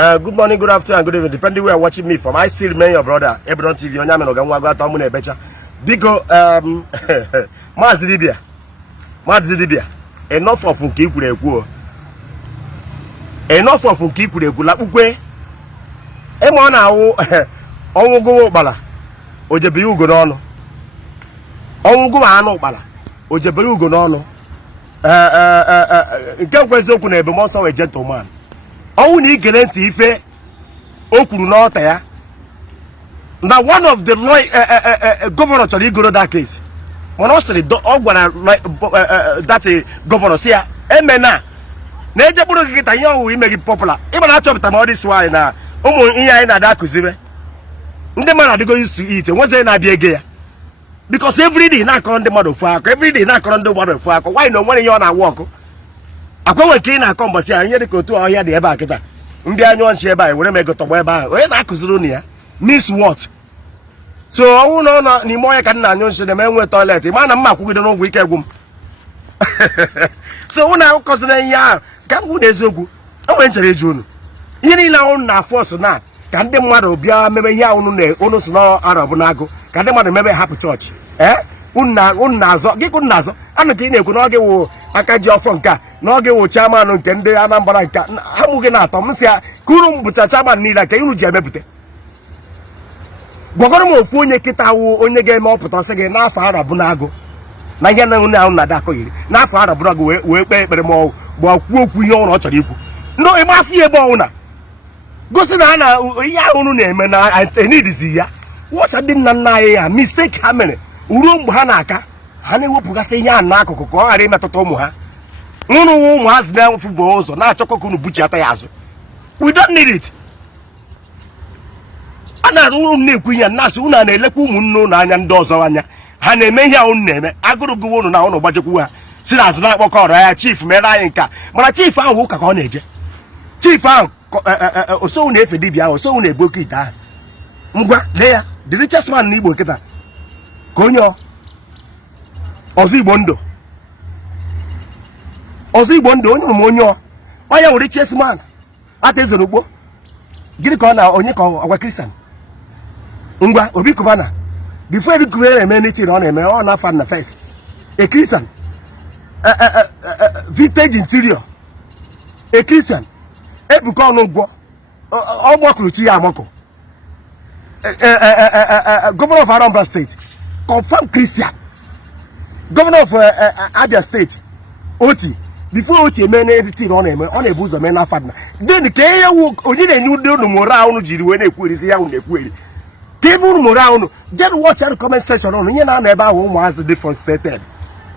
Good morning, good afternoon, good evening, depending where you're watching me from. I still remain your brother, Ebron TV, Bigo, Mazzi Dibia, enough of Unki. Enough of Unki Kula Ukwe. Emona, Ongo Bala, Ojebu Gonono. Ongo Ano Bala, Ojebu Gonono. Gekwezo Ebube Muonso a gentleman. Only Gelenti Ife Okuru Norte ya. Now one of the governor to go that case. When also that governor say emena na ejeburu gita yan we make it popular. Even actually all this why na umu iya na da kuzibe. Ndị man dey go used to eat. Once they na be again. Because every day na akọ ndị mmadụ fuako, every day na akọ ndị mmadụ fuako. Why no when you na work? Akwa weke na akombosi anya dị ka otu ọhịa dị ebe a kịta. Ndị anya onshi ebe a were mego tọgbọ ebe a. Onye na-akụziri unu ya. Miss what? So ọwụ no no n'ime ọhịa ka nna anya onshi na enwe toilet. Ma na mma akwụgide n'ụgwọ ike egwu m. So unu akụziri ihe ahụ ka m n'eziokwu. Enwe nchere eju unu. Ihe niile unu na force na ka ndị mmadụ bịa meme ihe unu na unu si na Arab na-agụ. Ka ndị mmadụ mebe hapụ church. Unu na-azọ gị unu na-azọ anụ ka ị na-ekwu na oge wụ aka ji ọfọ nke a na oge wụ chairman nke ndị Anambra nke ha mụghị na-atọ m sị ya ka unu mbụcha chairman niile ka unu ji emepụta gwagọrọ m ofu onye kịta wụ onye ga-eme ọpụta ọsị gị n'afọ Arab na-agụ na ihe na unu ahụ na-ada akọ yiri n'afọ Arab na-agụ wee kpee ekpere ma ọ kwuo okwu ihe ọrụ ọ chọrọ ikwu ndị ịma afọ ihe ebe ọnwụ na gosi na ha na ihe ahụ unu na-eme na enidizi ya wọcha ndị nna nna anyị ya mistake ha mere uruo mgbe ha na-aka ha na-ewepụgasị ihe a n'akụkụ ka ọ ghara imetụta ụmụ ha nwụrụ ụmụazị na-efugbo ụzọ na-achọkọ ka unu buchiata ya azụ. We don't need it. A na-arụ unu na-ekwu ihe na-asị unu na-elekwa ụmụnne unu anya ndị ọzọ anya ha na-eme ihe unu na-eme agụrụ gụwa unu na unu gbajekwu ha si na azụ na-akpọkọ ọrụ ya chief mere anyị nka mana chief ahụ ụka ka ọ na-eje chief ahụ osowu na-efe dibia ahụ osowu na-egbu oke ite ahụ ngwa lee ya the richest man na Igbo nkịta ka onye ọzọ Igbo ndụ onye m onye onye nwere richest man ata ezoro ugbo gịnị ka ọ na onye ka ọgwa Christian ngwa Obi Kubana before Obi Kubana eme anything ọ na-eme ọ na-afa na first a Christian vintage interior a Christian ebuka ọnụ ụgwọ ọ gbakụrụ chi ya amakọ governor of Anambra State confirmed Christian governor of Abia State Oti before Oti eme editing ọ na-ebu ụzọ mee n'afọ adịna then ka ihe onye na-enye ụdị unu mụrụ unu jiri wee na-ekwuerisi ya unu na-ekwueri ka ebe unu mụrụ unu jen watch and comment section unu ihe na-ana ebe ahụ ụmụazị dị frustrated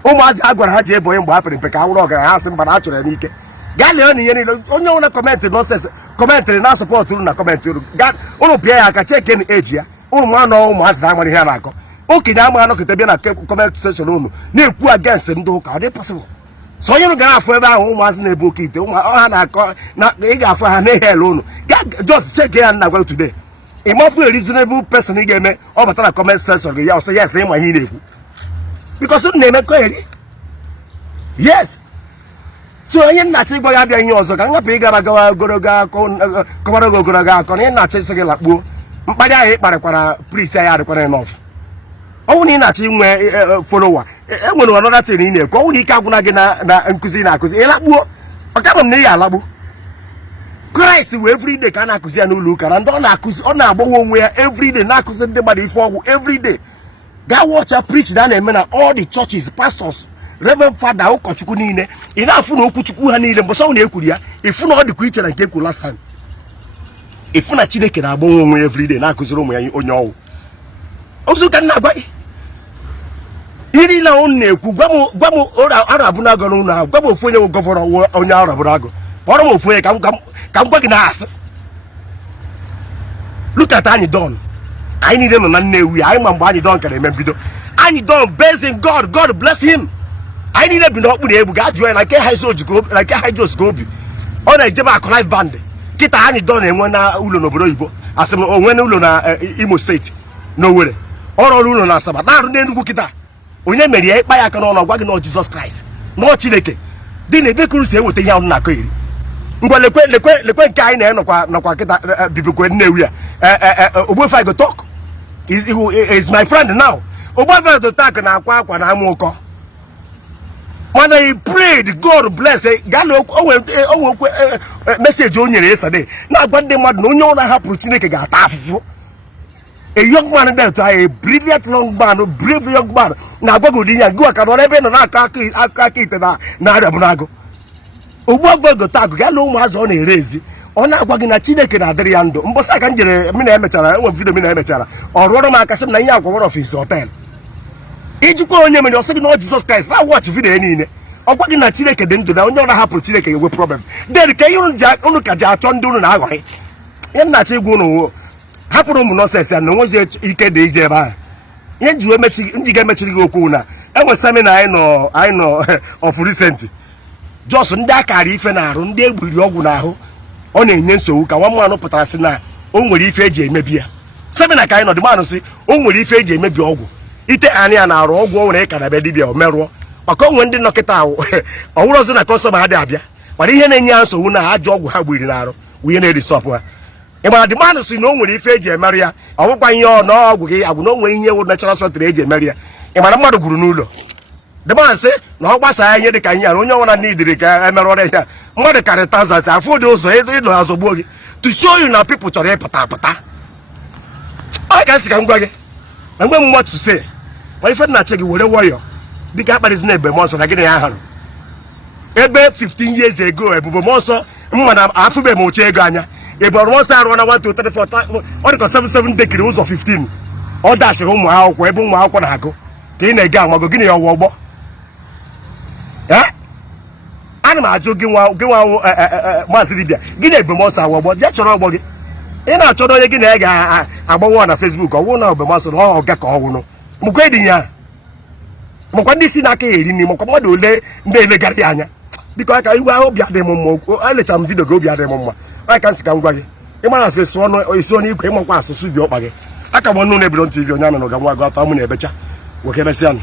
ụmụazị a gwara ha ji ebe onye mgbe ha pere mpe ka ha nwụrụ ọgaranya ha sị mba na a chọrọ ya n'ike gaa lee ihe niile onye nwere kọmentị nọsens kọmentrị na sọpọtụ unu na kọmentị unu pịa ya aka cheke eji ya ụmụ anọ ụmụazị na-amara ihe a na-akọ okenye amaghị anọkọta bịa na kọment sekshọn unu na-ekwu against ndị ụka ọ dị possible so onye unu gara afọ ebe ahụ ụmụazị na-ebu oke ite ha na-akọ na ị ga-afọ ha na-ehel unu just cheke ya na gwara today ịmafụ a reasonable person ị ga-eme ọ bata na kọment sekshọn gị ya ọsọ yes na ịma ihe ị na-ekwu because unu na-emekọ eri yes so onye nnachi ịgwa ya abịa ihe ọzọ ka ngapụ ị gara gawa ogologo akọ kọwara gị ogologo akọ na ị na-achọ isi gị lakpuo mkparị ahụ ị kparịkwara pris ya adịkwara enough ọnwụ na ị na-achọ inwe folowa enwere ọnọdụ tin ị na-ekwu ọnwụ na ike agwụna gị na nkụzi na-akụzi ịlakpuo ọkabụ m na ị ya alakpu Kraịst wee everyday ka a na-akụzi ya n'ụlọ ụka na ndị ọ na-akụzi ọ na-agbanwe onwe ya everyday na-akụzi ndị mmadụ ife ọgwụ everyday gaa watch preach na na-eme na all the churches pastors Rev Father ụkọchukwu niile ị na-afụ na okwuchukwu ha niile mgbe sọ na-ekwuru ya ịfụ na ọ dịkwa iche na nke kwuru last time ịfụ na Chineke na-agbanwe onwe ya everyday na-akụziri ụmụ ya onye ọwụ ozu ka na-agwa ihe niile unu na-ekwu gwa m Arab na-agụ n'ụlọ ahụ gwa m ofu onye nwe gọvanọ onye Arab na-agụ kpọrọ m ofu onye ka m gwa gị na asị look at anyị don anyị niile nọ na Nnewi anyị ma mgbe anyị don kara eme mbido anyị don based in God bless him anyị niile bi n'okpuru egbu ga-ajụ ya na nke haijos ka obi ọ na-ejebe akụ live band kịta anyị don enwe na ụlọ n'obodo oyibo asị m onwe na ụlọ na Imo steeti na Owerri ọrụ ụlọ na Asaba na-arụ n'Enugu kịta onye mere ya ịkpa ya aka n'ọnụ gwa gị na Jizọs Kraịst na Chineke dị na ebe kuru si eweta ihe ahụ na-akọ iri ngwa lekwe nke anyị na-enọkwa kịta bibikwe nnewi Ogbuefi go talk is my friend now. Ogbuefi go talk na akwa na ama ụkọ. Mana he prayed, God bless. Galo message o nyere yesterday. Na agwa ndị mmadụ na onye ọrụ hapụrụ Chineke ga-ata afụfụ. A young man that a brilliant young man, a brave young man. Na agwa go di ya go aka no ebe no na aka ite na Arabunago. Ogbuefi go talk galo ụmụazụ ọ na-erezi. Ọ na-agwa gị na Chineke na-adịrị ya ndụ. Mbọsị aka m jere m na-emechara enwe video m na-emechara. Ọ rụọrọ m aka sị m na ihe agwa one of his hotel. Ijikwa onye mere ọsị gị na Jesus Christ na watch video niile. Ọ gwa gị na Chineke dị ndụ na onye ọrụ hapụrụ Chineke enwe problem. Then ka ihe unu ka ji achọ ndị unu na-aghọghị. Ihe nnachi igwe unu hapụrụ ụmụ nọsesi na onwezi ike dị ije ebe ahụ. Ihe ndị ga-emechiri gị okwu na enwe semina anyị nọ of recent. Jos ndị akara ife na-arụ ndị egbiri ọgwụ n'ahụ ọ na-enye nsogbu ka nwa mmanụ pụtara sị na o nwere ife eji emebi ya. Semina ka anyị nọ dị mmanụ sị o nwere ife eji emebi ọgwụ. Ite anyị a na-arụ ọgwụ o nwere ka na be dibia o merụọ. Maka onwe ndị nọkịta ahụ ọwụrọzi na kọstọma ha dị abịa. Mana ihe na-enye ya nsogbu na ajọ ọgwụ ha gbiri na-arụ ihe na-erisọpụ ha. Ị mara dị mmanụ sị na o nwere ife eji emerụ ya. Ọ bụkwa ihe ọgwụ gị agwụ na o nwere ihe ewu natural surgery eji emerụ ya. Ị mara mmadụ gwuru n'ụlọ. The man say, no, what's I hear the Kanya, only one I need the Emerald here. Mother carry thousands, I food also, as a boy to show you now people to repata. I guess I'm going. I'm going what to say. My friend, not checking with a warrior. The guy by his neighbor, Muonso, I get a hand. About 15 years ago, Ebube Muonso, Madam Afube Mocheganya, about one side, 1 to 34, or 77 decades of 15. All dash home, how, where, how, what I go. Can I go, go, give me your wobble. Ana m ajụ gị nwa Mazzi Dibia gị na-Ebube Muonso awọgbọ je chọrọ ọgbọ gị ị na-achọrọ onye gị na ga-agbanwe na Facebook ọwụ na Ebube Muonso na ọga ka ọwụnụ mụkwa ịdị ya mụkwa ndị si n'aka eri nri mụkwa mmadụ ole ndị elegara ya anya biko aka iwe obi adịghị m mma elechara m vidio gị obi adịghị m mma aka nsị ka m gwa gị ịmara asị isi ọnụ ikwe ịmakwa asụsụ bi ọkpa gị aka m ọnụ na-ebiro TV onye anọ ga nwa gị atọ mụ na-ebecha nwoke mesịanụ